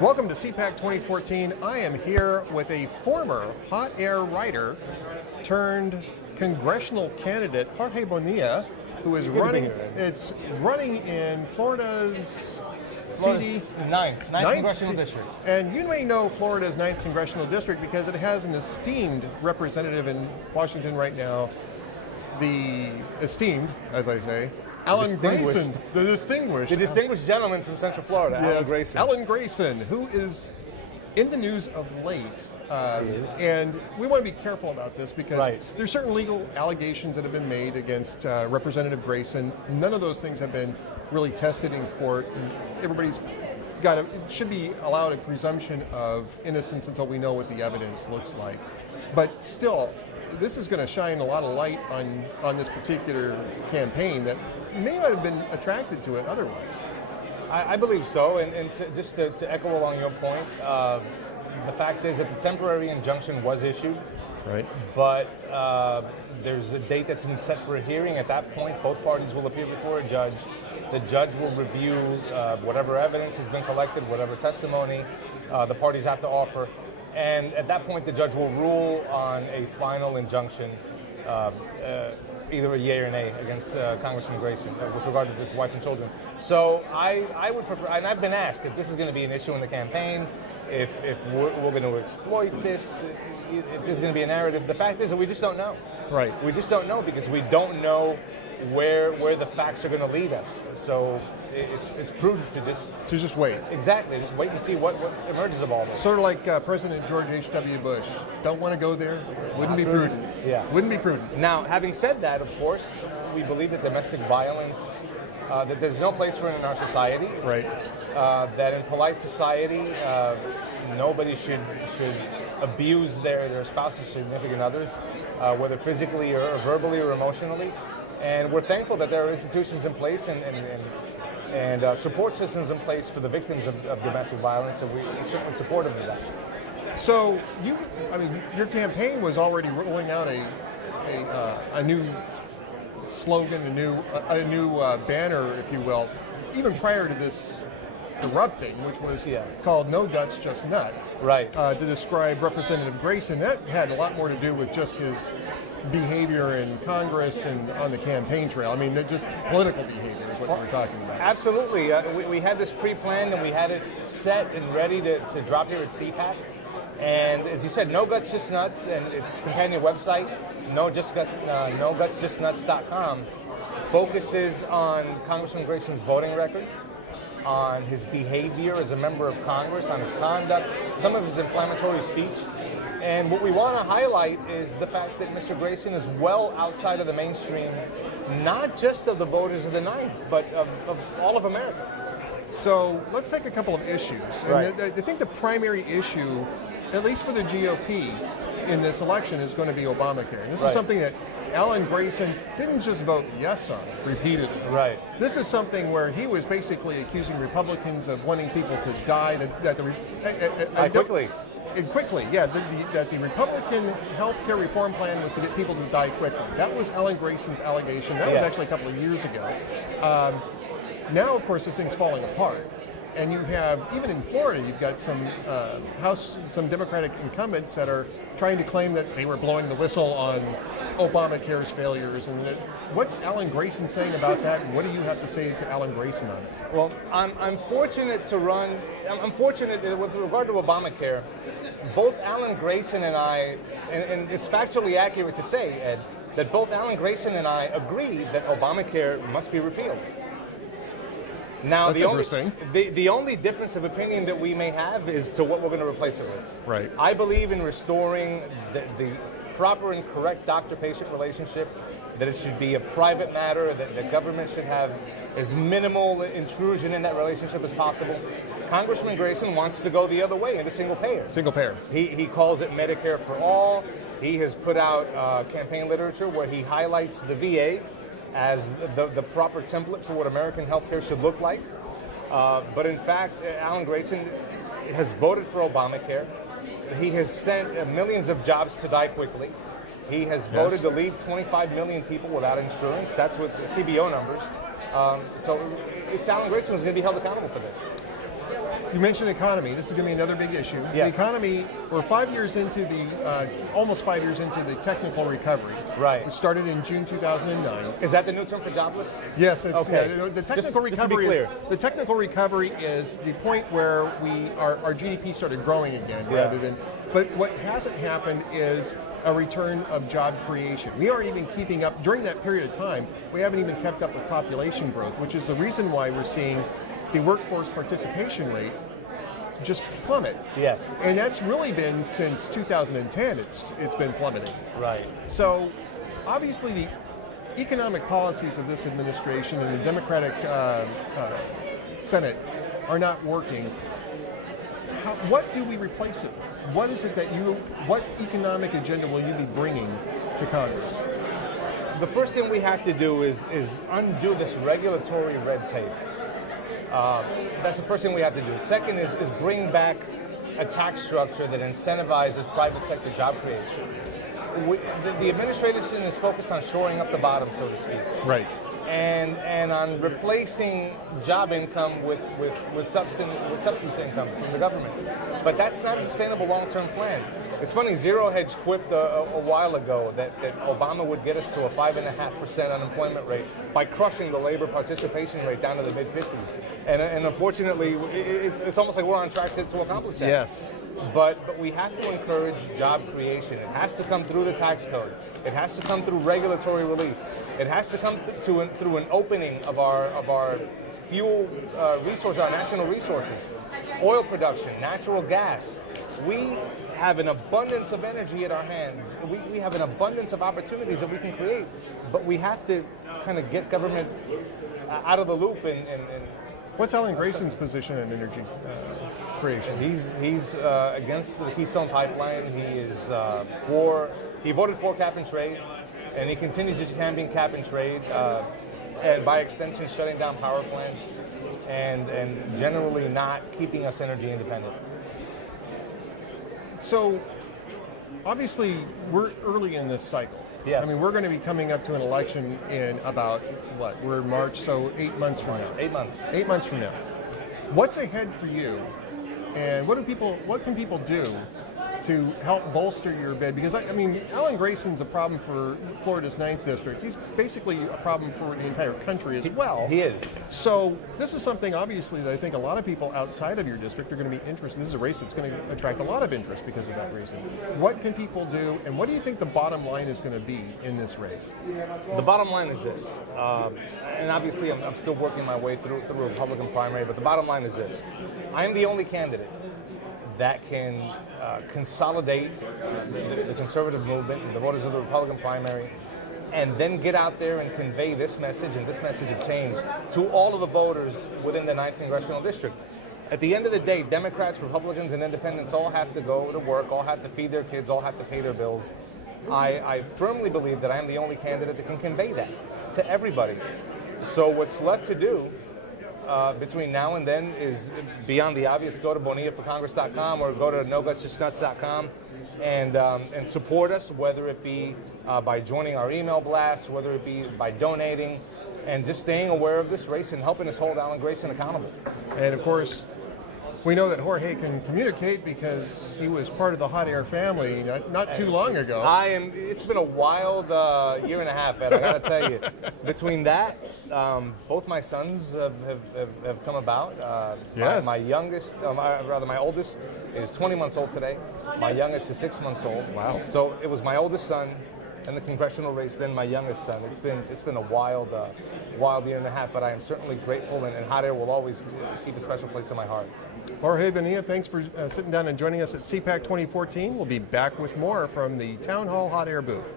Welcome to CPAC 2014. I am here with a former hot air writer turned congressional candidate, Jorge Bonilla, who is running in Florida's ninth congressional district. And you may know Florida's 9th congressional district because it has an esteemed representative in Washington right now. The esteemed, as I say, Alan Grayson, the distinguished gentleman from Central Florida, yes, Alan Grayson. Alan Grayson, who is in the news of late. And we want to be careful about this because there's certain legal allegations that have been made against Representative Grayson. None of those things have been really tested in court. Everybody's should be allowed a presumption of innocence until we know what the evidence looks like. But still, this is going to shine a lot of light on this particular campaign that may not have been attracted to it otherwise. I believe so, and to echo along your point, the fact is that the temporary injunction was issued, right? But there's a date that's been set for a hearing. At that point, both parties will appear before a judge. The judge will review whatever evidence has been collected, whatever testimony the parties have to offer. And at that point, the judge will rule on a final injunction, either a yea or nay, against Congressman Grayson with regard to his wife and children. So I would prefer, and I've been asked if this is going to be an issue in the campaign, if we're going to exploit this, if there's going to be a narrative. The fact is that we just don't know. Right. We just don't know because we don't know where the facts are going to lead us. So it's prudent to just wait. Exactly, just wait and see what emerges of all this. Sort of like President George H.W. Bush. Don't want to go there. Wouldn't be prudent. Yeah. Wouldn't be prudent. Now, having said that, of course, we believe that domestic violence, that there's no place for it in our society. Right. That in polite society, nobody should abuse their spouse's significant others, whether physically or verbally or emotionally. And we're thankful that there are institutions in place and support systems in place for the victims of domestic violence, and we're certainly supportive of that. So your campaign was already rolling out a new slogan, a new banner, if you will, even prior to this erupting, which was called "No Guts, Just Nuts," right? To describe Representative Grayson. That had a lot more to do with just his behavior in Congress and on the campaign trail. I mean, just political behavior is what we're talking about. Absolutely. We had this pre-planned and we had it set and ready to drop here at CPAC. And as you said, No Guts, Just Nuts, and its companion website, nogutsjustnuts.com, focuses on Congressman Grayson's voting record, on his behavior as a member of Congress, on his conduct, some of his inflammatory speech. And what we want to highlight is the fact that Mr. Grayson is well outside of the mainstream, not just of the voters of the 9th, but of all of America. So let's take a couple of issues. Right. And I think the primary issue, at least for the GOP in this election, is going to be Obamacare. And this is something that Alan Grayson didn't just vote yes on repeatedly. Right. This is something where he was basically accusing Republicans of wanting people to die. Quickly, that the Republican health care reform plan was to get people to die quickly. That was Alan Grayson's allegation. That was actually a couple of years ago. Now, of course, this thing's falling apart. And you have, even in Florida, you've got some Democratic incumbents that are trying to claim that they were blowing the whistle on Obamacare's failures. And what's Alan Grayson saying about that? And what do you have to say to Alan Grayson on it? Well, I'm fortunate with regard to Obamacare, both Alan Grayson and I, and it's factually accurate to say, Ed, that both Alan Grayson and I agree that Obamacare must be repealed. Now, that's interesting. The only difference of opinion that we may have is to what we're going to replace it with. Right. I believe in restoring the proper and correct doctor-patient relationship, that it should be a private matter, that the government should have as minimal intrusion in that relationship as possible. Congressman Grayson wants to go the other way into single payer. Single payer. He calls it Medicare for all. He has put out campaign literature where he highlights the VA as the proper template for what American healthcare should look like. But in fact, Alan Grayson has voted for Obamacare. He has sent millions of jobs to die quickly. He has voted to leave 25 million people without insurance. That's with the CBO numbers. So it's Alan Grayson who's going to be held accountable for this. You mentioned economy. This is going to be another big issue. Yes. The economy, we're 5 years into almost 5 years into the technical recovery. Right. It started in June 2009. Is that the new term for jobless? Yes. It's, okay. The technical recovery. The technical recovery is the point where our GDP started growing again, rather than. But what hasn't happened is a return of job creation. We aren't even keeping up during that period of time. We haven't even kept up with population growth, which is the reason why we're seeing the workforce participation rate just plummet. Yes. And that's really been since 2010. It's been plummeting. Right. So obviously the economic policies of this administration and the Democratic Senate are not working. What do we replace it with? What is it what economic agenda will you be bringing to Congress? The first thing we have to do is undo this regulatory red tape. That's the first thing we have to do. Second is bring back a tax structure that incentivizes private sector job creation. The administration is focused on shoring up the bottom, so to speak. Right. And on replacing job income with substance income from the government. But that's not a sustainable long-term plan. It's funny, Zero Hedge quipped a while ago that Obama would get us to a 5.5% unemployment rate by crushing the labor participation rate down to the mid-50s. And unfortunately, it's almost like we're on track to accomplish that. Yes. But we have to encourage job creation. It has to come through the tax code. It has to come through regulatory relief. It has to come through an opening of our fuel resources, our national resources, oil production, natural gas. We have an abundance of energy at our hands. We have an abundance of opportunities that we can create, but we have to kind of get government out of the loop and What's Alan Grayson's position in energy creation? He's against the Keystone Pipeline. He voted for cap and trade, and he continues to champion cap and trade, and by extension shutting down power plants and generally not keeping us energy independent. So, obviously, we're early in this cycle. Yes. I mean, we're going to be coming up to an election in about, we're in March, so 8 months from now. 8 months. 8 months from now. What's ahead for you, and what can people do to help bolster your bid? Because, I mean, Alan Grayson's a problem for Florida's 9th District. He's basically a problem for the entire country as well. He is. So this is something, obviously, that I think a lot of people outside of your district are going to be interested. This is a race that's going to attract a lot of interest because of that reason. What can people do, and what do you think the bottom line is going to be in this race? The bottom line is this, and obviously I'm still working my way through a Republican primary, but the bottom line is this. I am the only candidate that can consolidate the conservative movement and the voters of the Republican primary, and then get out there and convey this message and this message of change to all of the voters within the 9th Congressional District. At the end of the day, Democrats, Republicans, and Independents all have to go to work, all have to feed their kids, all have to pay their bills. I firmly believe that I am the only candidate that can convey that to everybody. So what's left to do between now and then is beyond the obvious. Go to bonillaforcongress.com or go to nogutsjustnuts.com and support us, whether it be by joining our email blast, whether it be by donating, and just staying aware of this race and helping us hold Alan Grayson accountable. And of course, we know that Jorge can communicate because he was part of the Hot Air family not too long ago. It's been a wild year and a half, Ed, I gotta tell you. Between that, both my sons have come about. Yes. My youngest, my oldest is 20 months old today. My youngest is 6 months old. Wow. So it was my oldest son in the congressional race, then my youngest son. It's been a wild year and a half, but I am certainly grateful, and Hot Air will always keep a special place in my heart. Jorge Bonilla, thanks for sitting down and joining us at CPAC 2014. We'll be back with more from the Town Hall Hot Air booth.